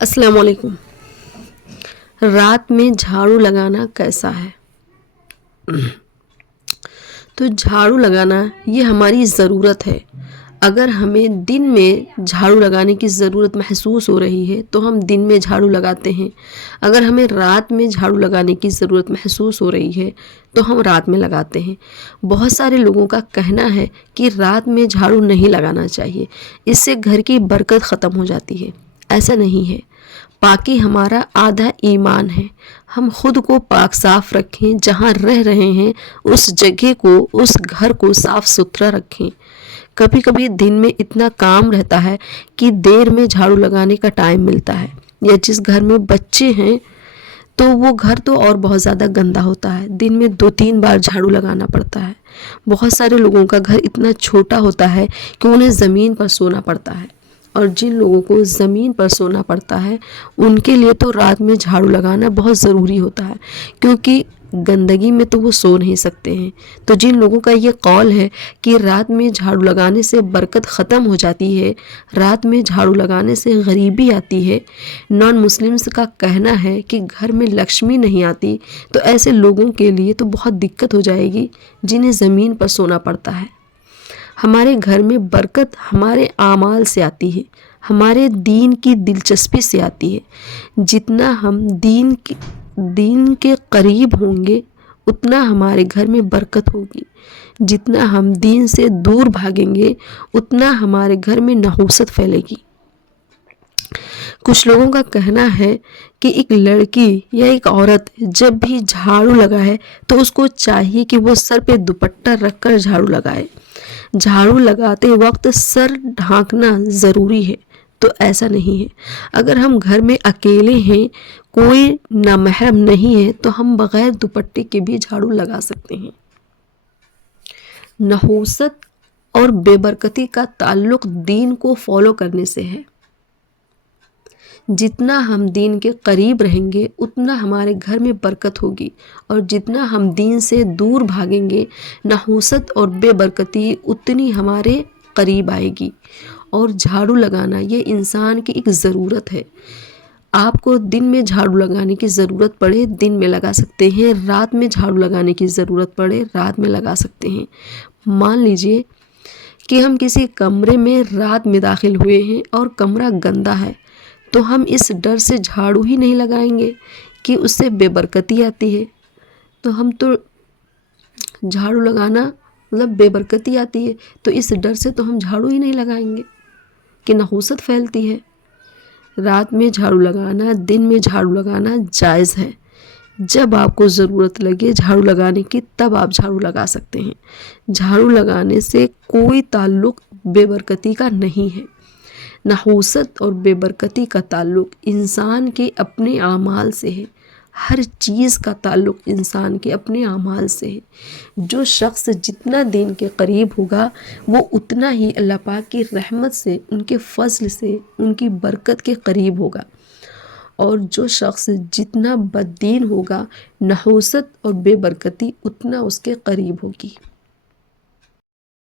अस्सलाम वालेकुम। रात में झाड़ू लगाना कैसा है? तो झाड़ू लगाना ये हमारी ज़रूरत है। अगर हमें दिन में झाड़ू लगाने की ज़रूरत महसूस हो रही है तो हम दिन में झाड़ू लगाते हैं। अगर हमें रात में झाड़ू लगाने की ज़रूरत महसूस हो रही है तो हम रात में लगाते हैं। बहुत सारे लोगों का कहना है कि रात में झाड़ू नहीं लगाना चाहिए, इससे घर की बरकत ख़त्म हो जाती है। ऐसा नहीं है। पाकी हमारा आधा ईमान है। हम खुद को पाक साफ रखें, जहाँ रह रहे हैं उस जगह को, उस घर को साफ सुथरा रखें। कभी कभी दिन में इतना काम रहता है कि देर में झाड़ू लगाने का टाइम मिलता है, या जिस घर में बच्चे हैं तो वो घर तो और बहुत ज़्यादा गंदा होता है। दिन में 2-3 बार झाड़ू लगाना पड़ता है। बहुत सारे लोगों का घर इतना छोटा होता है कि उन्हें ज़मीन पर सोना पड़ता है, और जिन लोगों को ज़मीन पर सोना पड़ता है उनके लिए तो रात में झाड़ू लगाना बहुत ज़रूरी होता है, क्योंकि गंदगी में तो वो सो नहीं सकते हैं। तो जिन लोगों का ये कौल है कि रात में झाड़ू लगाने से बरकत ख़त्म हो जाती है, रात में झाड़ू लगाने से गरीबी आती है, नॉन मुस्लिम्स का कहना है कि घर में लक्ष्मी नहीं आती, तो ऐसे लोगों के लिए तो बहुत दिक्कत हो जाएगी जिन्हें ज़मीन पर सोना पड़ता है। हमारे घर में बरकत हमारे आमाल से आती है, हमारे दीन की दिलचस्पी से आती है। जितना हम दीन के करीब होंगे उतना हमारे घर में बरकत होगी। जितना हम दीन से दूर भागेंगे उतना हमारे घर में नहूसत फैलेगी। कुछ लोगों का कहना है कि एक लड़की या एक औरत जब भी झाड़ू लगाए तो उसको चाहिए कि वो सर पे दुपट्टा रखकर झाड़ू लगाए। झाड़ू लगाते वक्त सर ढांकना ज़रूरी है, तो ऐसा नहीं है। अगर हम घर में अकेले हैं, कोई नामहरम नहीं है, तो हम बग़ैर दुपट्टे के भी झाड़ू लगा सकते हैं। नहूसत और बेबरकती का ताल्लुक़ दीन को फॉलो करने से है। जितना हम दीन के करीब रहेंगे उतना हमारे घर में बरकत होगी, और जितना हम दीन से दूर भागेंगे नहूसत और बेबरकती उतनी हमारे करीब आएगी। और झाड़ू लगाना ये इंसान की एक ज़रूरत है। आपको दिन में झाड़ू लगाने की ज़रूरत पड़े दिन में लगा सकते हैं, रात में झाड़ू लगाने की ज़रूरत पड़े रात में लगा सकते हैं। मान लीजिए कि हम किसी कमरे में रात में दाखिल हुए हैं और कमरा गंदा है, तो हम इस डर से झाड़ू ही नहीं लगाएंगे कि उससे बेबरकती आती है। तो हम तो झाड़ू लगाना मतलब बेबरकती आती है, तो इस डर से तो हम झाड़ू ही नहीं लगाएंगे कि नहूसत फैलती है। रात में झाड़ू लगाना, दिन में झाड़ू लगाना जायज़ है। जब आपको ज़रूरत लगे झाड़ू लगाने की तब आप झाड़ू लगा सकते हैं। झाड़ू लगाने से कोई ताल्लुक़ बेबरकती का नहीं है। नहूसत और बेबरकती का ताल्लुक़ इंसान के अपने आमाल से है। हर चीज़ का ताल्लुक़ इंसान के अपने आमाल से है। जो शख्स जितना दीन के करीब होगा वो उतना ही अल्लाह पाक की रहमत से, उनके फ़ज़ल से, उनकी बरकत के करीब होगा। और जो शख्स जितना बददीन होगा नहूसत और बेबरकती उतना उसके करीब होगी।